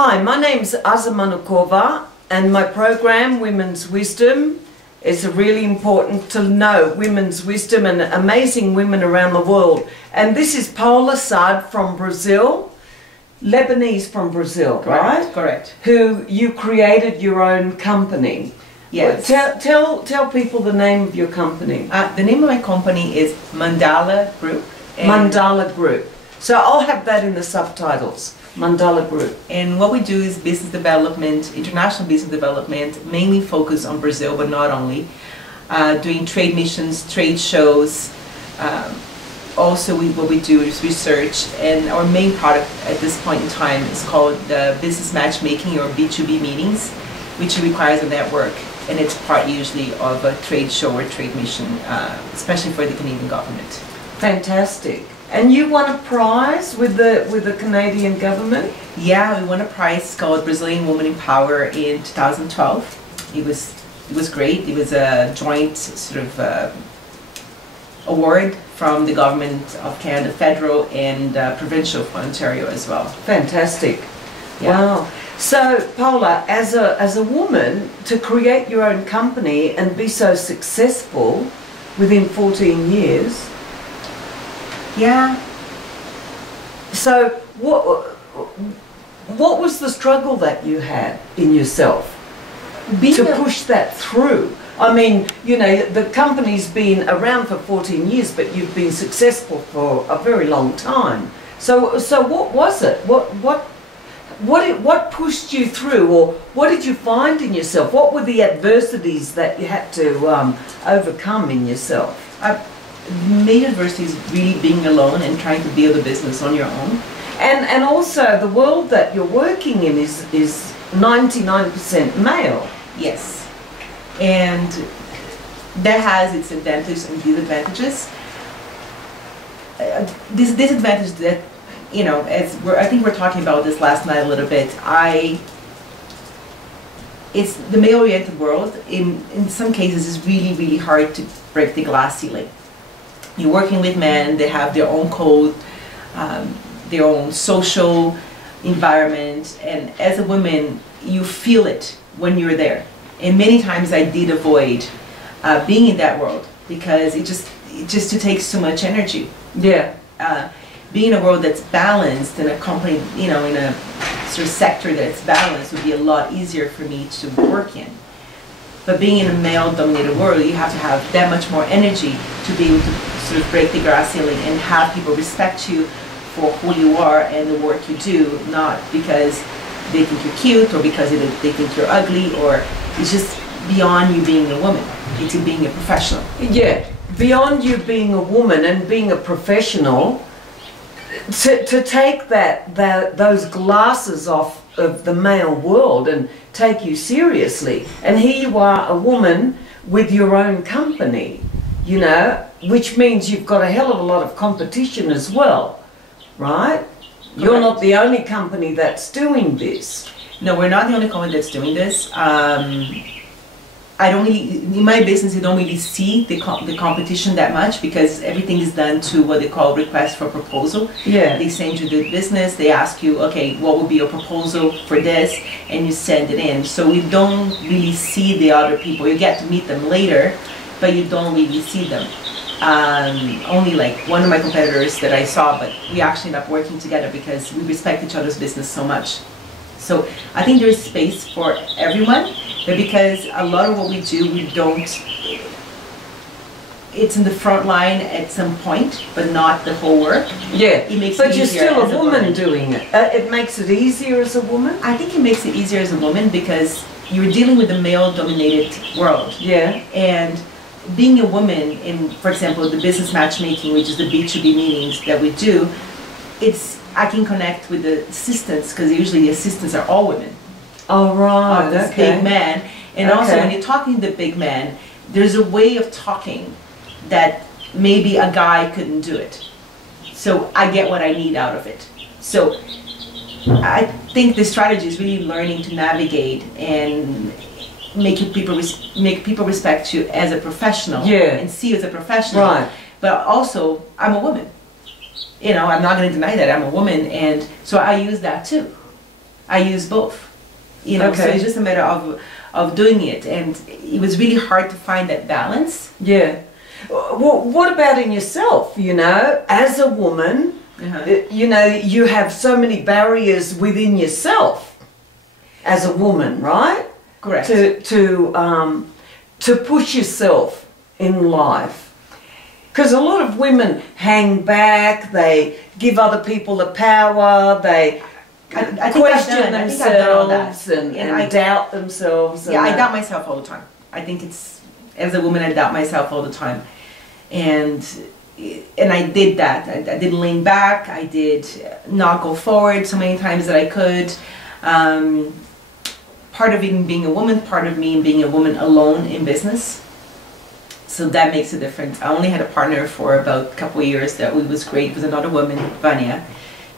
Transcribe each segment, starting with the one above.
Hi, my name's Azamanukova, and my program, Women's Wisdom, is really important to know women's wisdom and amazing women around the world. And this is Paola Saad from Brazil, Lebanese from Brazil, Correct, right? correct. Who you created your own company. Yes. Tell people the name of your company. The name of my company is Mandala Group. Mandala Group. So I'll have that in the subtitles. Mandala Group. And what we do is business development, international business development, mainly focused on Brazil, but not only. Doing trade missions, trade shows. Also, what we do is research, and our main product at this point in time is called the business matchmaking, or B2B meetings, which requires a network, and it's part usually of a trade show or trade mission, especially for the Canadian government. Fantastic. And you won a prize with the Canadian government? Yeah, we won a prize called Brazilian Woman in Power in 2012. It was great. It was a joint sort of award from the government of Canada, federal and provincial of Ontario as well. Fantastic. Yeah. Wow. So, Paola, as a woman, to create your own company and be so successful within 14 years. Yeah. So, what was the struggle that you had in yourself to push that through? I mean, you know, the company's been around for 14 years, but you've been successful for a very long time. So what was it? What pushed you through, or what did you find in yourself? What were the adversities that you had to overcome in yourself? Major adversity is really being alone and trying to build a business on your own. And also the world that you're working in is 99% male. Yes. And that has its advantages and disadvantages. This disadvantage that, you know, I think we're talking about this last night a little bit. It's the male-oriented world. In some cases, it's really, really hard to break the glass ceiling. You're working with men, they have their own code, their own social environment, and as a woman, you feel it when you're there. And many times I did avoid being in that world because it just takes too much energy. Yeah. Being in a world that's balanced, in a company, you know, in a sort of sector that's balanced would be a lot easier for me to work in. But being in a male-dominated world, you have to have that much more energy to be able to sort of break the glass ceiling and have people respect you for who you are and the work you do, not because they think you're cute or because they think you're ugly, or it's just beyond you being a woman. It's you being a professional. Yeah, beyond you being a woman and being a professional, to take those glasses off of the male world and take you seriously. And here you are, a woman with your own company, you know, which means you've got a hell of a lot of competition as well, right? Correct. You're not the only company that's doing this. No, we're not the only company that's doing this. I don't really, in my business, you don't really see the competition that much because everything is done to what they call request for proposal. Yeah. They send you the business, they ask you, okay, what would be your proposal for this, and you send it in. So we don't really see the other people. You get to meet them later, but you don't really see them. Only like one of my competitors that I saw, but we actually ended up working together because we respect each other's business so much. So I think there's space for everyone, but because a lot of what we do, it's in the front line at some point, but not the whole work. Yeah, it makes but it you're still a woman doing it. It makes it easier as a woman? I think it makes it easier as a woman because you're dealing with a male-dominated world. Yeah. And being a woman in, for example, the business matchmaking, which is the B2B meetings that we do, I can connect with the assistants because usually the assistants are all women. Oh, right. Of this big man. And also when you're talking to the big man, there's a way of talking that maybe a guy couldn't do it. So I get what I need out of it. So I think the strategy is really learning to navigate and make people respect you as a professional. Yeah. And see you as a professional. Right. But also, I'm a woman. You know, I'm not going to deny that I'm a woman, and so I use that too. I use both. You know, so Okay. it's just a matter of doing it, and it was really hard to find that balance. Yeah. Well, what about in yourself? You know, as a woman, you know, you have so many barriers within yourself as a woman, right? Correct. To push yourself in life. Because a lot of women hang back, they give other people the power, they I question I think I've done all that. themselves and I doubt themselves. Yeah, I and doubt myself all the time. I think it's, as a woman, I doubt myself all the time. And I did that. I did lean back. I did not go forward so many times that I could. Part of it being a woman, part of me being a woman alone in business. So that makes a difference. I only had a partner for about a couple of years. That was great. It was another woman, Vanya.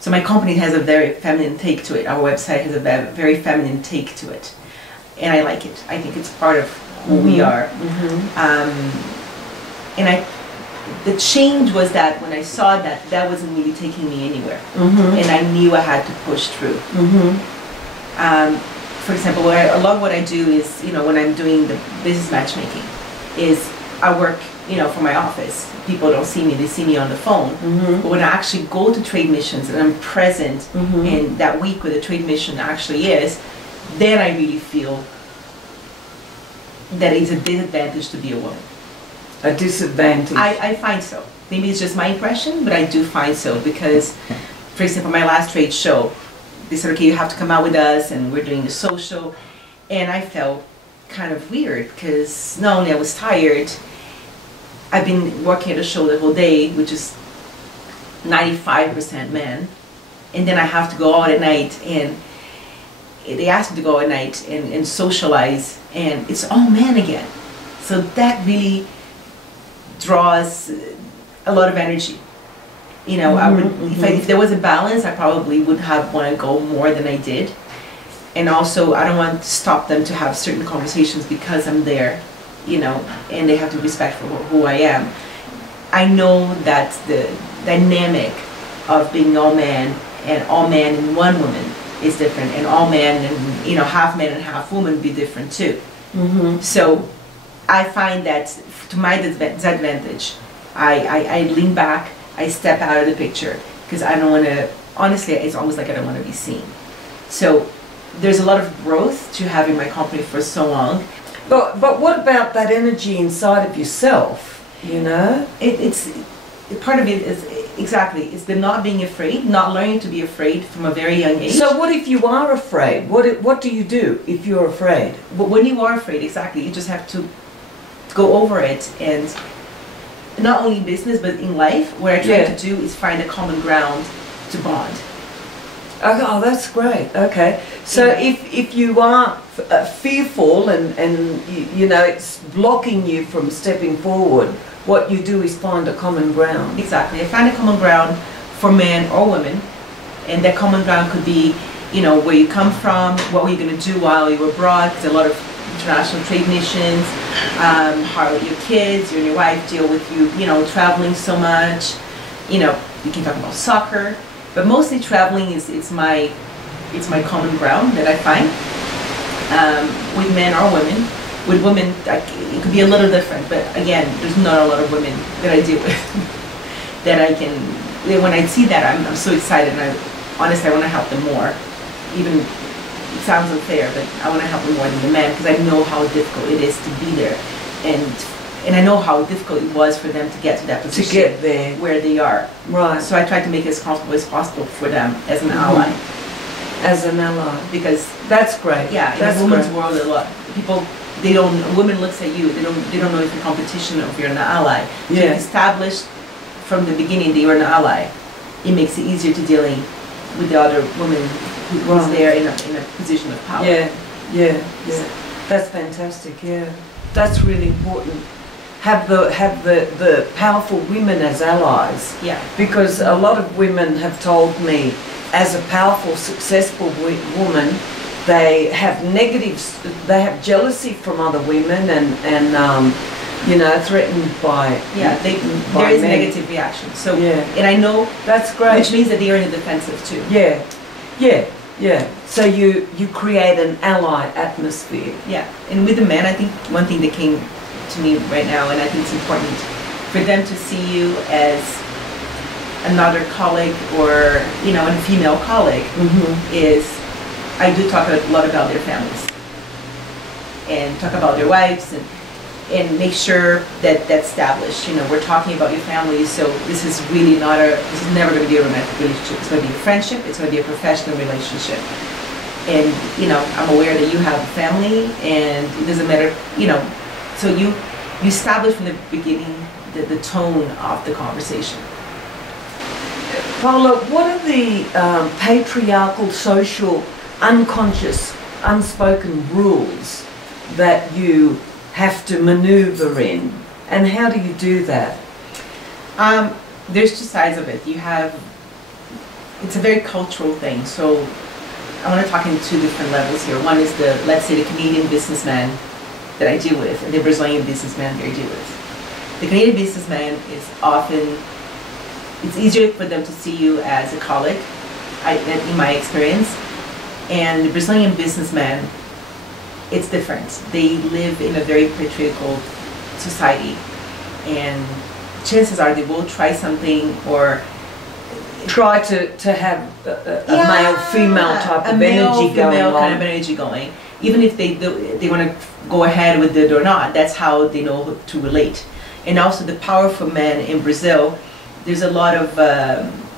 So my company has a very feminine take to it. Our website has a very feminine take to it. And I like it. I think it's part of who we are. And the change was that when I saw that wasn't really taking me anywhere. And I knew I had to push through. For example, a lot of what I do is, you know, when I'm doing the business matchmaking, is I work, you know, from my office. People don't see me, they see me on the phone. But when I actually go to trade missions and I'm present in that week where the trade mission actually is, then I really feel that it's a disadvantage to be a woman. a disadvantage. I find so. Maybe it's just my impression, but I do find so because, for example, my last trade show, they said, okay, you have to come out with us and we're doing a social. And I felt kind of weird because not only I was tired, I've been working at a show the whole day, which is 95% men. And then I have to go out at night and they asked me to go at night and socialize and it's all men again. So that really draws a lot of energy. You know, I would, if there was a balance, I probably would have want to go more than I did. And also, I don't want to stop them to have certain conversations because I'm there, you know, and they have to respect for who I am. I know that the dynamic of being all man and one woman is different, and all man and, you know, half man and half woman would be different too. So I find that to my disadvantage, I lean back, I step out of the picture because I don't want to, honestly, it's almost like I don't want to be seen. So there's a lot of growth to having my company for so long. But what about that energy inside of yourself, you know? Part of it is, exactly, it's the not being afraid, not learning to be afraid from a very young age. So what if you are afraid? What do you do if you're afraid? But when you are afraid, exactly, you just have to go over it, and not only in business but in life, what I try to do is find a common ground to bond. Oh, that's great. Okay. So if you are fearful and you know it's blocking you from stepping forward, what you do is find a common ground. Exactly. I find a common ground for men or women, and that common ground could be, you know, where you come from, what were you going to do while you were abroad, because a lot of international trade missions, how your kids, you and your wife deal with you know, traveling so much. You know, you can talk about soccer, but mostly traveling is my common ground that I find with men or women. With women, it could be a little different, but again, there's not a lot of women that I deal with that I can. When I see that, I'm so excited, and honestly, I want to help them more. Even it sounds unfair, but I want to help them more than the men because I know how difficult it is to be there, and I know how difficult it was for them to get to that position, to get there where they are. Right. So I try to make it as comfortable as possible for them as an ally. As an ally, because that's great. Yeah, in that's a woman's great. world, a lot people a woman looks at you. They don't know if you're competition or if you're an ally. So if established from the beginning that you're an ally, it makes it easier to dealing with the other woman who's there in a position of power. Yeah. That's fantastic. Yeah, that's really important. Have the powerful women as allies. Yeah. Because a lot of women have told me, as a powerful, successful woman, they have negatives. They have jealousy from other women and you know, threatened by there is men. negative reaction. So and I know that's great. Which means that they are in the defensive too. Yeah. Yeah. So you create an ally atmosphere. Yeah, and with the men, I think one thing that came to me right now, and I think it's important for them to see you as another colleague or, you know, a female colleague, is I do talk a lot about their families and talk about their wives and make sure that that's established. You know, we're talking about your family, so this is really not this is never going to be a romantic relationship. It's going to be a friendship, it's going to be a professional relationship. And, you know, I'm aware that you have a family and it doesn't matter, you know, so you establish from the beginning the tone of the conversation. Paola, what are the patriarchal, social, unconscious, unspoken rules that you have to maneuver in, and how do you do that? There's two sides of it. You have, it's a very cultural thing. So I want to talk in two different levels here. One is the, let's say, the Canadian businessman that I deal with, and the Brazilian businessman that I deal with. The Canadian businessman is often, it's easier for them to see you as a colleague, in my experience. And the Brazilian businessman, it's different. They live in a very patriarchal society, and chances are they will try something or try to have a male-female type of energy going on. Kind of energy going. Even if they want to go ahead with it or not, that's how they know to relate. And also the powerful men in Brazil, there's a lot of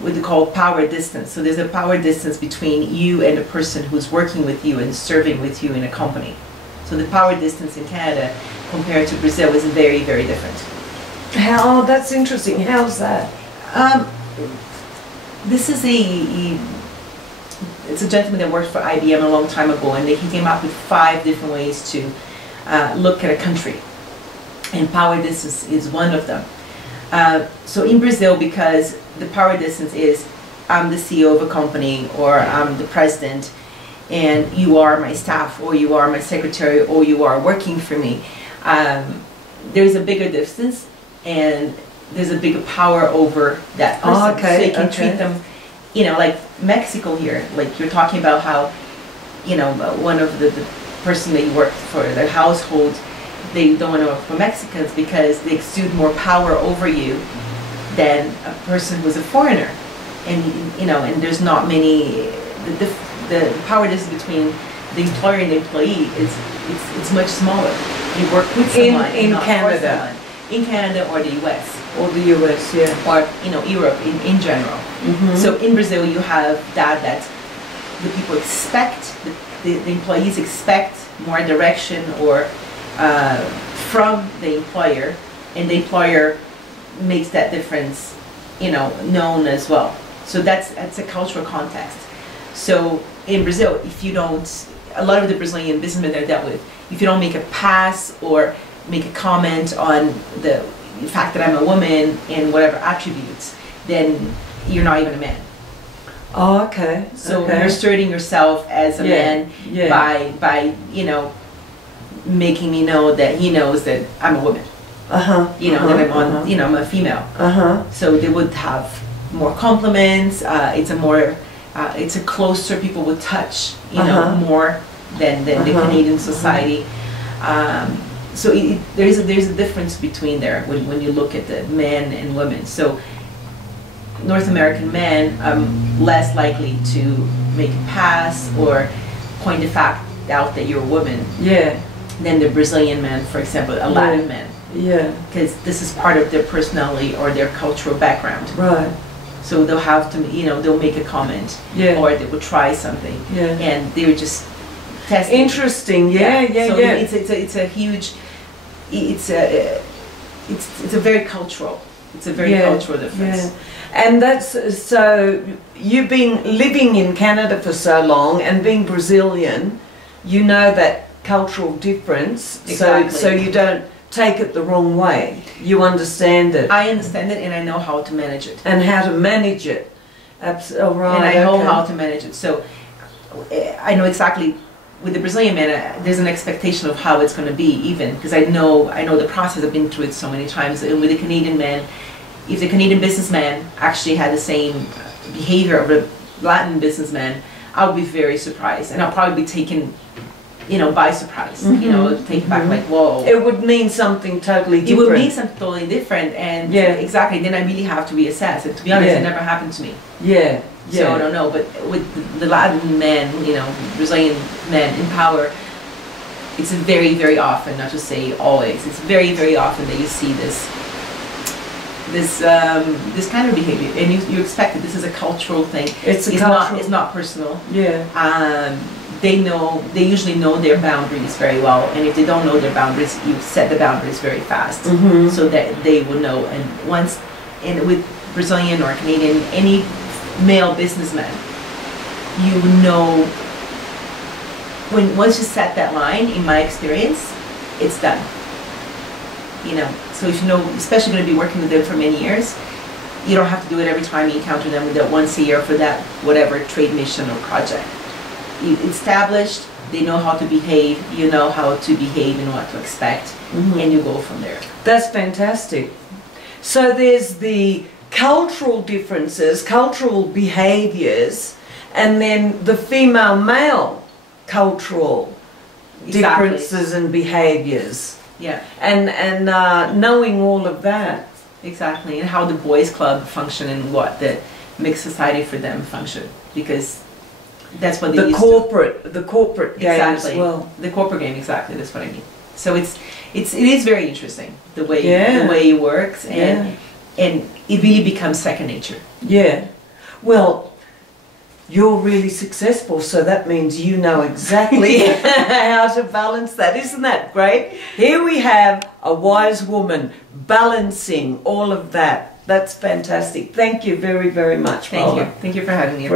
what they call power distance. So there's a power distance between you and the person who's working with you and serving with you in a company. So the power distance in Canada compared to Brazil is very, very different. How? That's interesting. How's that? This is it's a gentleman that worked for IBM a long time ago, and he came up with 5 different ways to look at a country. And power distance is one of them. So in Brazil, because the power distance is, I'm the CEO of a company, or I'm the president, and you are my staff, or you are my secretary, or you are working for me, there's a bigger distance, and there's a bigger power over that person. Oh, okay, so you can treat them, you know, like Mexico here, like you're talking about how, you know, one of the person that you work for, their household, they don't want to work for Mexicans because they exude more power over you than a person who's a foreigner. And, you know, and there's not many, the power distance between the employer and the employee is, it's much smaller. You work with someone in Canada. In Canada or the US. Or the US, yeah. Or, you know, Europe in general. So in Brazil you have that the people expect, the employees expect more direction or from the employer, and the employer makes that difference, you know, known as well. So that's a cultural context. So in Brazil, if you don't, a lot of the Brazilian businessmen that I dealt with, if you don't make a pass or make a comment on the fact that I'm a woman and whatever attributes, then you're not even a man. Oh, okay. So you're asserting yourself as a man by you know, making me know that he knows that I'm a woman. You know, that I'm on, you know, I'm a female. So they would have more compliments. It's a more, it's a closer, people would touch, you know, more than the Canadian society. So there's a difference between there when you look at the men and women. So North American men are less likely to make a pass or point the fact out that you're a woman. Than the Brazilian men, for example, a Latin men. Because this is part of their personality or their cultural background. Right. So they'll have to, you know, they'll make a comment or they will try something. And they're just testing. Interesting. So it's a huge, it's a very cultural. It's a very cultural difference. And that's, so you've been living in Canada for so long and being Brazilian, you know that cultural difference. Exactly. So you don't take it the wrong way. You understand it. I understand it, and I know how to manage it. And how to manage it. Oh, right. And I know how to manage it. So I know exactly, with the Brazilian man, there's an expectation of how it's going to be, even because I know the process. I've been through it so many times. And with the Canadian man, if the Canadian businessman actually had the same behavior of a Latin businessman, I'll be very surprised, and I'll probably be taken, you know, by surprise. You know, taken back like, whoa. It would mean something totally different. It would mean something totally different, and exactly. Then I really have to reassess. And to be honest, it never happened to me. Yeah. So I don't know, but with the Latin men, you know, Brazilian men in power, it's very, very often, not to say always, it's very, very often that you see this kind of behavior, and you expect it. This is a cultural thing. It's not personal. Yeah. They usually know their boundaries very well, and if they don't know their boundaries, you set the boundaries very fast, so that they will know. And with Brazilian or Canadian, any male businessman, you know, once you set that line, in my experience, it's done. You know, so if you know, especially going to be working with them for many years, you don't have to do it every time you encounter them, with that once a year for that whatever trade mission or project. You established, they know how to behave, you know how to behave and what to expect, and you go from there. That's fantastic. So there's the cultural differences, cultural behaviors, and then the female-male cultural differences and behaviors. Yeah. And knowing all of that. Exactly, and how the boys club function and what the mixed society for them function, because that's what they used to. The corporate game as well. The corporate game, exactly. That's what I mean. So it is very interesting the way it works, and it really becomes second nature. Yeah. Well, you're really successful, so that means you know exactly how to balance that. Isn't that great? Here we have a wise woman balancing all of that. That's fantastic. Thank you very, very much, Paola. Thank you. Thank you for having me.